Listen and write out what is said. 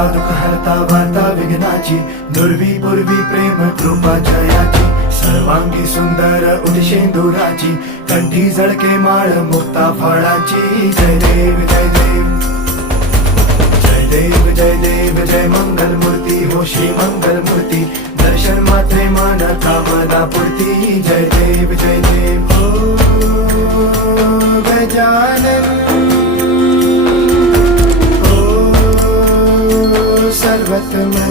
हरता दुःख हरता वार्ता विघ्नाची, दुर्वी पूर्वी प्रेम कृपा जयाची, सर्वांगी सुंदर उदिशेंदुराची, कंठी झळके माळ मुक्ता फळाची. जय देव जय देव जय देव जय देव जय मंगल मूर्ती हो श्री मंगल मूर्ती, दर्शन मात्रे मान कामना पूर्ती. जय देव जय देव हो गजानन हो सर्वतमन.